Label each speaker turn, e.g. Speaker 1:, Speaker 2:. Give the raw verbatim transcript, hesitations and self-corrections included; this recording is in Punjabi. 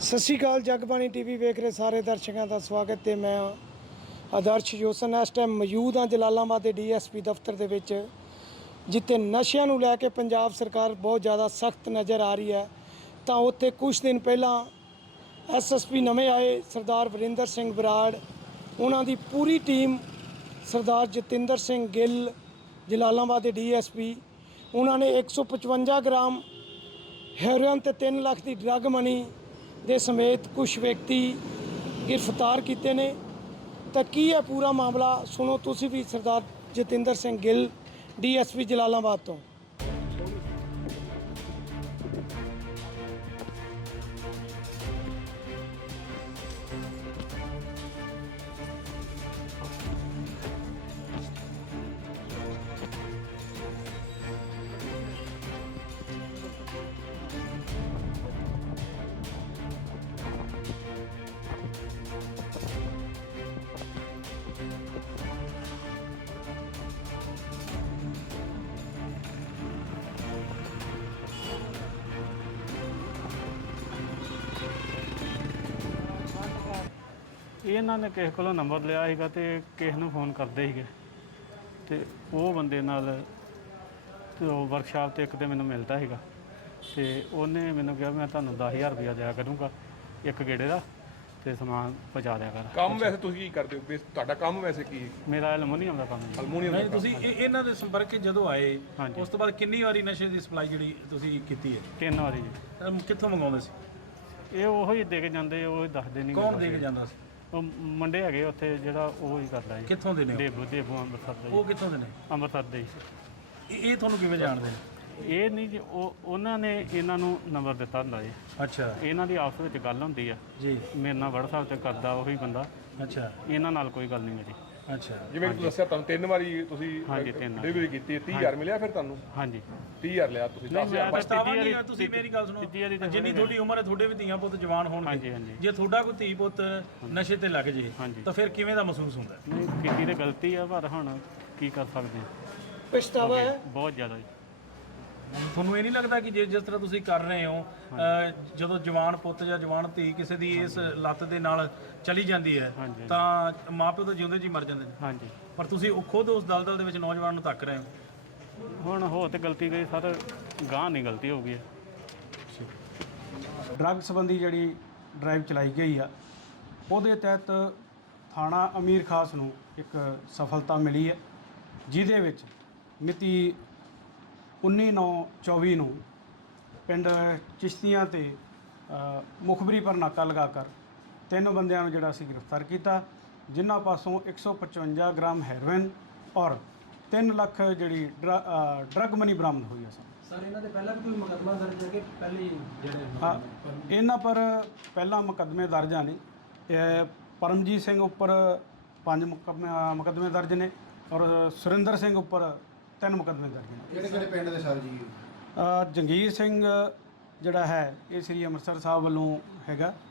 Speaker 1: ਸਤਿ ਸ਼੍ਰੀ ਅਕਾਲ ਜਗਬਾਣੀ ਟੀਵੀ ਵੇਖ ਰਹੇ ਸਾਰੇ ਦਰਸ਼ਕਾਂ ਦਾ ਸਵਾਗਤ ਤੇ ਮੈਂ ਆਦਰਸ਼ ਜੋਸਨ ਇਸ ਟਾਈਮ ਮੌਜੂਦ ਹਾਂ ਜਲਾਲਾਬਾਦ ਦੇ ਡੀਐਸਪੀ ਦਫ਼ਤਰ ਦੇ ਵਿੱਚ, ਜਿੱਥੇ ਨਸ਼ਿਆਂ ਨੂੰ ਲੈ ਕੇ ਪੰਜਾਬ ਸਰਕਾਰ ਬਹੁਤ ਜ਼ਿਆਦਾ ਸਖਤ ਨਜ਼ਰ ਆ ਰਹੀ ਹੈ। ਤਾਂ ਉੱਥੇ ਕੁਝ ਦਿਨ ਪਹਿਲਾਂ ਐਸਐਸਪੀ ਨਵੇਂ ਆਏ ਸਰਦਾਰ ਵਰਿੰਦਰ ਸਿੰਘ ਬਰਾੜ, ਉਹਨਾਂ ਦੀ ਪੂਰੀ ਟੀਮ, ਸਰਦਾਰ ਜਤਿੰਦਰ ਸਿੰਘ ਗਿੱਲ ਜਲਾਲਾਬਾਦ ਦੇ ਡੀਐਸਪੀ, ਉਹਨਾਂ ਨੇ ਇੱਕ ਸੌ ਪਚਵੰਜਾ ਗ੍ਰਾਮ ਹੈਰੋਇਨ ਤੇ ਤਿੰਨ ਲੱਖ ਦੀ ਡਰੱਗ ਮਨੀ ਦੇ ਸਮੇਤ ਕੁਝ ਵਿਅਕਤੀ ਗ੍ਰਿਫਤਾਰ ਕੀਤੇ ਨੇ। ਤਾਂ ਕੀ ਹੈ ਪੂਰਾ ਮਾਮਲਾ, ਸੁਣੋ ਤੁਸੀਂ ਵੀ ਸਰਦਾਰ ਜਤਿੰਦਰ ਸਿੰਘ ਗਿੱਲ ਡੀਐਸਪੀ ਜਲਾਲਾਬਾਦ ਤੋਂ।
Speaker 2: ਇਹਨਾਂ ਨੇ ਕਿਸੇ ਕੋਲੋਂ ਨੰਬਰ ਲਿਆ ਸੀਗਾ ਤੇ ਕਿਸੇ ਨੂੰ ਫੋਨ ਕਰਦੇ ਸੀਗੇ ਤੇ ਉਹ ਬੰਦੇ ਨਾਲ ਤੇ ਉਹ ਵਰਕਸ਼ਾਪ ਤੇ ਇੱਕ ਤੇ ਮੈਨੂੰ ਮਿਲਦਾ ਸੀਗਾ ਤੇ ਉਹਨੇ ਮੈਨੂੰ ਕਿਹਾ ਮੈਂ ਤੁਹਾਨੂੰ ਦਸ ਹਜ਼ਾਰ ਰੁਪਇਆ ਦਿਆ ਕਰੂੰਗਾ ਇੱਕ ਗੇੜੇ ਦਾ ਤੇ ਸਮਾਨ ਪਹੁੰਚਾ ਦਿਆ ਕਰ।
Speaker 3: ਕੰਮ ਵੈਸੇ ਤੁਸੀਂ ਕੀ ਕਰਦੇ ਹੋ? ਤੁਹਾਡਾ ਕੰਮ ਵੈਸੇ ਕੀ?
Speaker 2: ਮੇਰਾ ਐਲੂਮੀਨੀਅਮ ਦਾ ਕੰਮ ਹੈ।
Speaker 3: ਅਲਮੂਨੀਅਮ ਦਾ।
Speaker 4: ਤੁਸੀਂ ਇਹਨਾਂ ਦੇ ਸੰਪਰਕ ਜਦੋਂ ਆਏ ਉਸ ਤੋਂ ਬਾਅਦ ਕਿੰਨੀ ਵਾਰੀ ਨਸ਼ੇ ਦੀ ਸਪਲਾਈ ਜਿਹੜੀ ਤੁਸੀਂ ਕੀਤੀ ਹੈ?
Speaker 2: ਤਿੰਨ ਵਾਰੀ ਜੀ।
Speaker 4: ਅਮ ਕਿੱਥੋਂ ਮੰਗਾਉਂਦੇ ਸੀ?
Speaker 2: ਇਹ ਉਹੋ ਹੀ ਦੇ ਕੇ ਜਾਂਦੇ, ਉਹ ਦੱਸਦੇ ਨਹੀਂ।
Speaker 4: ਕੌਣ ਦੇ ਕੇ ਜਾਂਦਾ ਸੀ?
Speaker 2: ਉਹ ਮੁੰਡੇ ਹੈਗੇ ਉੱਥੇ, ਜਿਹੜਾ ਉਹ ਹੀ ਕਰਦਾ ਜੀ।
Speaker 4: ਕਿੱਥੋਂ ਦੇ ਨੇ ਉਹ?
Speaker 2: ਦੇਬੂ ਦੇਬੂ ਅੰਮ੍ਰਿਤਸਰ ਦਾ
Speaker 4: ਉਹ
Speaker 2: ਜੀ।
Speaker 4: ਕਿੱਥੋਂ ਦੇ ਨੇ?
Speaker 2: ਅੰਮ੍ਰਿਤਸਰ ਦੇ ਜੀ।
Speaker 4: ਇਹ ਇਹ ਤੁਹਾਨੂੰ ਕਿਵੇਂ ਜਾਣਦੇ ਨੇ?
Speaker 2: ਇਹ ਨਹੀਂ ਜੀ, ਉਹ ਉਹਨਾਂ ਨੇ ਇਹਨਾਂ ਨੂੰ ਨੰਬਰ ਦਿੱਤਾ ਹੁੰਦਾ ਜੀ।
Speaker 4: ਅੱਛਾ
Speaker 2: ਇਹਨਾਂ ਦੀ ਆਪਸ ਵਿੱਚ ਗੱਲ ਹੁੰਦੀ ਆ
Speaker 4: ਜੀ।
Speaker 2: ਮੇਰੇ ਨਾਲ WhatsApp ਤੇ ਕਰਦਾ ਉਹੀ ਬੰਦਾ,
Speaker 4: ਅੱਛਾ
Speaker 2: ਇਹਨਾਂ ਨਾਲ ਕੋਈ ਗੱਲ ਨਹੀਂ ਮੇਰੀ।
Speaker 4: ਅੱਛਾ
Speaker 3: ਜਿਵੇਂ ਕਿ ਤੁਸੀਂ ਦੱਸਿਆ ਤੁਹਾਨੂੰ ਤਿੰਨ ਵਾਰੀ ਤੁਸੀਂ
Speaker 2: ਹਾਂਜੀ, ਤਿੰਨ ਵਾਰੀ।
Speaker 3: ਡਿਲੀਵਰੀ ਕੀਤੀ, ਤੀਹ ਹਜ਼ਾਰ ਮਿਲਿਆ ਫਿਰ ਤੁਹਾਨੂੰ?
Speaker 2: ਹਾਂਜੀ।
Speaker 3: ਤੀਹ ਹਜ਼ਾਰ ਲਿਆ ਤੁਸੀਂ?
Speaker 2: ਨਹੀਂ,
Speaker 3: ਦਸ
Speaker 2: ਮੈਂ
Speaker 3: ਹਜ਼ਾਰ
Speaker 2: ਤਾਂ
Speaker 4: ਪਛਤਾਵਾ
Speaker 2: ਤੀਜੀ
Speaker 4: ਨਹੀਂ ਹੈ।
Speaker 2: ਵਾਰੀ-
Speaker 4: ਤੁਸੀਂ ਮੇਰੀ ਗੱਲ ਸੁਣੋ,
Speaker 2: ਤੀਜੀ ਵਾਰੀ ਤਾਂ
Speaker 4: ਜਿੰਨੀ
Speaker 2: ਹੋਣੀ
Speaker 4: ਤੁਹਾਡੀ ਉਮਰ ਹੈ, ਤੁਹਾਡੇ ਵੀ ਧੀਆਂ ਪੁੱਤ ਜਵਾਨ
Speaker 2: ਹਾਂਜੀ,
Speaker 4: ਹੋਣਗੇ।
Speaker 2: ਹਾਂਜੀ।
Speaker 4: ਜੇ ਤੁਹਾਡਾ ਕੋਈ ਧੀ ਪੁੱਤ ਨਸ਼ੇ ਤੇ ਲੱਗ ਜੇ
Speaker 2: ਹਾਂਜੀ।
Speaker 4: ਤਾਂ ਫਿਰ ਕਿਵੇਂ ਦਾ ਮਹਿਸੂਸ ਹੁੰਦਾ?
Speaker 2: ਨਹੀਂ, ਕੀਤੀ ਤੇ ਗਲਤੀ ਆ, ਪਰ ਹੁਣ ਕੀ ਕਰ ਸਕਦੇ ਹਾਂ।
Speaker 1: ਪਛਤਾਵਾ ਹੈ
Speaker 2: ਬਹੁਤ ਜ਼ਿਆਦਾ ਜੀ।
Speaker 4: ਤੁਹਾਨੂੰ ਇਹ ਨਹੀਂ ਲੱਗਦਾ ਕਿ ਜੇ ਜਿਸ ਤਰ੍ਹਾਂ ਤੁਸੀਂ ਕਰ ਰਹੇ ਹੋ, ਅ, ਜਦੋਂ ਜਵਾਨ ਪੁੱਤ ਜਾਂ ਜਵਾਨ ਧੀ ਕਿਸੇ ਦੀ ਇਸ ਲੱਤ ਦੇ ਨਾਲ ਚਲੀ ਜਾਂਦੀ ਹੈ
Speaker 2: ਹਾਂਜੀ।
Speaker 4: ਤਾਂ ਮਾਪਿਓ ਤਾਂ ਜਿਉਂਦੇ ਜੀ ਮਰ ਜਾਂਦੇ ਨੇ,
Speaker 2: ਹਾਂਜੀ,
Speaker 4: ਪਰ ਤੁਸੀਂ ਉਹ ਖੁਦ ਉਸ ਦਲਦਲ ਦੇ ਵਿੱਚ ਨੌਜਵਾਨ ਨੂੰ ਧੱਕ ਰਹੇ ਹੋ।
Speaker 2: ਹੁਣ ਹੋ ਤੇ ਗਲਤੀ ਗਈ ਸਰ, ਗਾਂ ਨਹੀਂ ਗਲਤੀ ਹੋ ਗਈ ਹੈ।
Speaker 5: ਡਰੱਗ ਸੰਬੰਧੀ ਜਿਹੜੀ ਡਰਾਈਵ ਚਲਾਈ ਗਈ ਆ, ਉਹਦੇ ਤਹਿਤ ਥਾਣਾ ਅਮੀਰ ਖਾਸ ਨੂੰ ਇੱਕ ਸਫਲਤਾ ਮਿਲੀ ਹੈ, ਜਿਹਦੇ ਵਿੱਚ ਮਿਤੀ ਉੱਨੀ ਨੌ ਚੌਵੀ ਨੂੰ ਪਿੰਡ ਚਿਸ਼ਤੀਆਂ ਤੇ ਅ, ਮੁਖਬਰੀ ਪਰ ਨਾਕਾ ਲਗਾ ਕਰ ਤਿੰਨ ਬੰਦਿਆਂ ਨੂੰ ਜਿਹੜਾ ਅਸੀਂ ਗ੍ਰਿਫਤਾਰ ਕੀਤਾ, ਜਿਨ੍ਹਾਂ ਪਾਸੋਂ ਇੱਕ ਸੌ ਪਚਵੰਜਾ ਗ੍ਰਾਮ ਹੈਰੋਇਨ ਔਰ ਤਿੰਨ ਲੱਖ ਜਿਹੜੀ ਡਰਾ ਅ, ਡਰੱਗ ਮਨੀ ਬਰਾਮਦ ਹੋਈ ਹੈ।
Speaker 6: ਸਰ ਇਹਨਾਂ ਦੇ ਪਹਿਲਾਂ ਵੀ ਕੋਈ ਮੁਕੱਦਮਾ ਦਰਜ ਹੈ ਕਿ ਪਹਿਲੇ ਜਿਹੜੇ
Speaker 5: ਹਾਂ, ਇਹਨਾਂ ਪਰ ਪਹਿਲਾਂ ਮੁਕੱਦਮੇ ਦਰਜ ਆ ਨੇ। ਇਹ ਪਰਮਜੀਤ ਸਿੰਘ ਉੱਪਰ ਪੰਜ ਮੁਕੱਦਮੇ ਮੁਕੱਦਮੇ ਦਰਜ ਨੇ ਔਰ ਸੁਰਿੰਦਰ ਸਿੰਘ ਉੱਪਰ ਤਿੰਨ ਮੁਕੱਦਮੇ ਦਰਜ ਨੇ।
Speaker 6: ਕਿਹੜੇ ਕਿਹੜੇ ਪਿੰਡ ਦੇ ਸਰ ਜੀ?
Speaker 5: ਅ, ਜੰਗੀਰ ਸਿੰਘ ਜਿਹੜਾ ਹੈ ਇਹ ਸ੍ਰੀ ਅੰਮ੍ਰਿਤਸਰ ਸਾਹਿਬ ਵੱਲੋਂ ਹੈਗਾ।